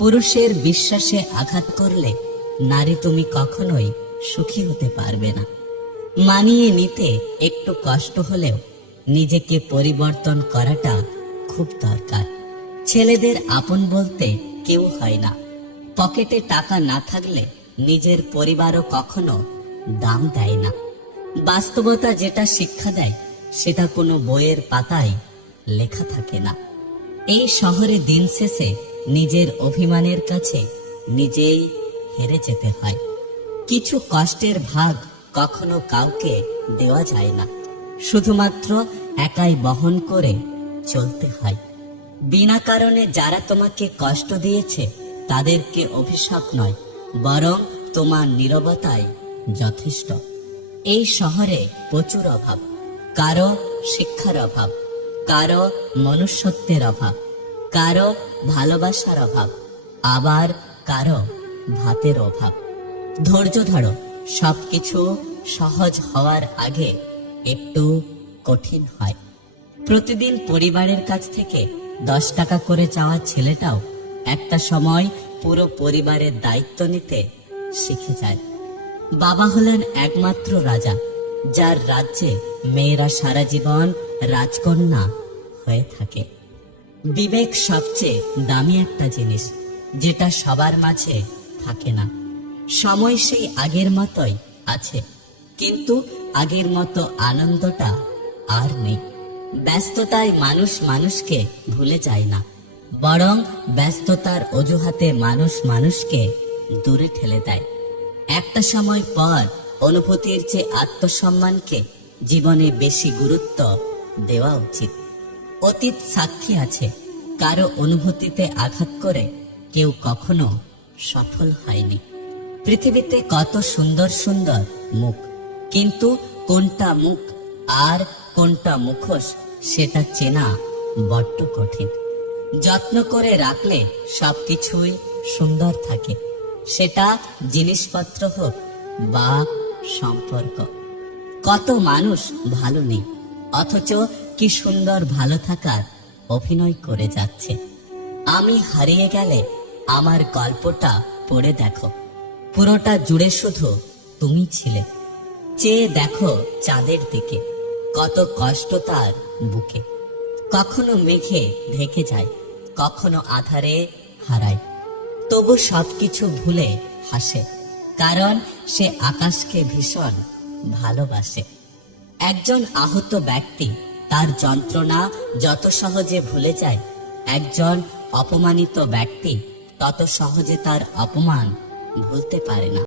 পুরুষের বিশ্বাসে আঘাত করলে নারী তুমি কখনোই সুখী হতে পারবে না। মানিয়ে নিতে একটু কষ্ট হলেও নিজেকে পরিবর্তন করাটা খুব দরকার। ছেলেদের আপন বলতে কেউ হয় না। পকেটে টাকা না থাকলে নিজের পরিবারও কখনো দাম দেয় না। বাস্তবতা যেটা শিক্ষা দেয়, সেটা কোনো বইয়ের পাতায় লেখা থাকে না। এই শহরে দিন শেষে নিজের অভিমানের কাছে নিজেই হেরে যেতে হয়। কিছু কষ্টের ভাগ কখনো কাউকে দেওয়া যায় না। শুধুমাত্র একাই বহন করে চলতে হয়। বিনা কারণে যারা তোমাকে কষ্ট দিয়েছে, তাদেরকে অভিশাপ নয়, বরং তোমার নীরবতাই যথেষ্ট। এই শহরে প্রচুর অভাব, কারও শিক্ষার অভাব, কারও মনুষ্যত্বের অভাব। কারও ভালোবাসার অভাব, আবার কারও ভাতের অভাব। ধৈর্য ধরো, সবকিছু সহজ হওয়ার আগে একটু কঠিন হয়। প্রতিদিন পরিবারের কাছ থেকে দশ টাকা করে চাওয়া ছেলেটাও একটা সময় পুরো পরিবারের দায়িত্ব নিতে শিখে যায়। বাবা হলেন একমাত্র রাজা, যার রাজ্যে মেয়েরা সারা জীবন রাজকন্যা হয়ে থাকে। বিবেক সবচেয়ে দামি একটা জিনিস, যেটা সবার মাঝে থাকে না। সময় সেই আগের মতোই আছে, কিন্তু আগের মতো আনন্দটা আর নেই। ব্যস্ততায় মানুষ মানুষকে ভুলে যায় না, বরং ব্যস্ততার অজুহাতে মানুষ মানুষকে দূরে ঠেলে দেয়। একটা সময় পর অনুভূতির চেয়ে আত্মসম্মানকে জীবনে বেশি গুরুত্ব দেওয়া উচিত। অতীত সাক্ষী আছে। কারও অনুভূতিতে আঘাত করে কেউ কখনো সফল হয়নি। পৃথিবীতে কত সুন্দর সুন্দর মুখ। কিন্তু কোনটা মুখ আর কোনটা মুখোশ সেটা চেনা বড্ড কঠিন। যত্ন করে রাখলে সবকিছুই সুন্দর থাকে। সেটা জিনিসপত্র হোক বা সম্পর্ক। কত মানুষ ভালো নেই। অথচ কি সুন্দর ভালো থাকার অভিনয় করে যাচ্ছে। আমি হারিয়ে গেলে আমার গল্পটা পড়ে দেখো। পুরোটা জুড়ে শুধু তুমি ছিলে। চেয়ে দেখো চাঁদের দিকে, কত কষ্ট তার বুকে। কখনো মেঘে ঢেকে যায়, কখনো আধারে হারায়। তবু সবকিছু ভুলে হাসে, কারণ সে আকাশকে ভীষণ ভালোবাসে। একজন আহত ব্যক্তি তার যন্ত্রণা যত সহজে ভুলে যায়। একজন অপমানিত ব্যক্তি তত সহজে তার অপমান ভুলতে পারে না।